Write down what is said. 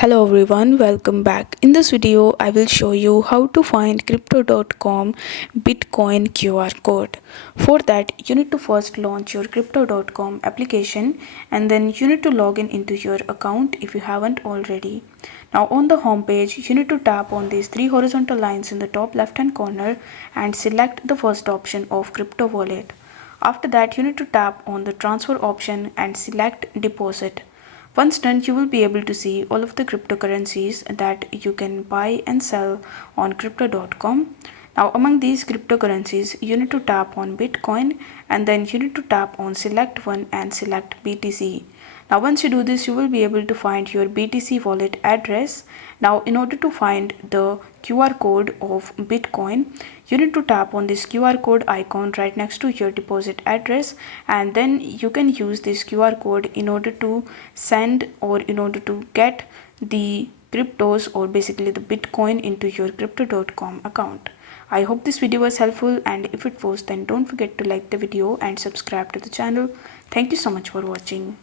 Hello everyone, welcome back. In this video, I will show you how to find crypto.com Bitcoin QR code. For that, you need to first launch your crypto.com application and then you need to log in into your account if you haven't already. Now on the home page, you need to tap on these three horizontal lines in the top left hand corner and select the first option of crypto wallet. After that, you need to tap on the transfer option and select deposit. Once done, you will be able to see all of the cryptocurrencies that you can buy and sell on crypto.com. Now among these cryptocurrencies, you need to tap on Bitcoin and then you need to tap on select one and select BTC. Now once you do this, you will be able to find your BTC wallet address. Now in order to find the QR code of Bitcoin, you need to tap on this QR code icon right next to your deposit address, and then you can use this QR code in order to send or in order to get the cryptos or basically the Bitcoin into your crypto.com account. I hope this video was helpful, and if it was, then don't forget to like the video and subscribe to the channel. Thank you so much for watching.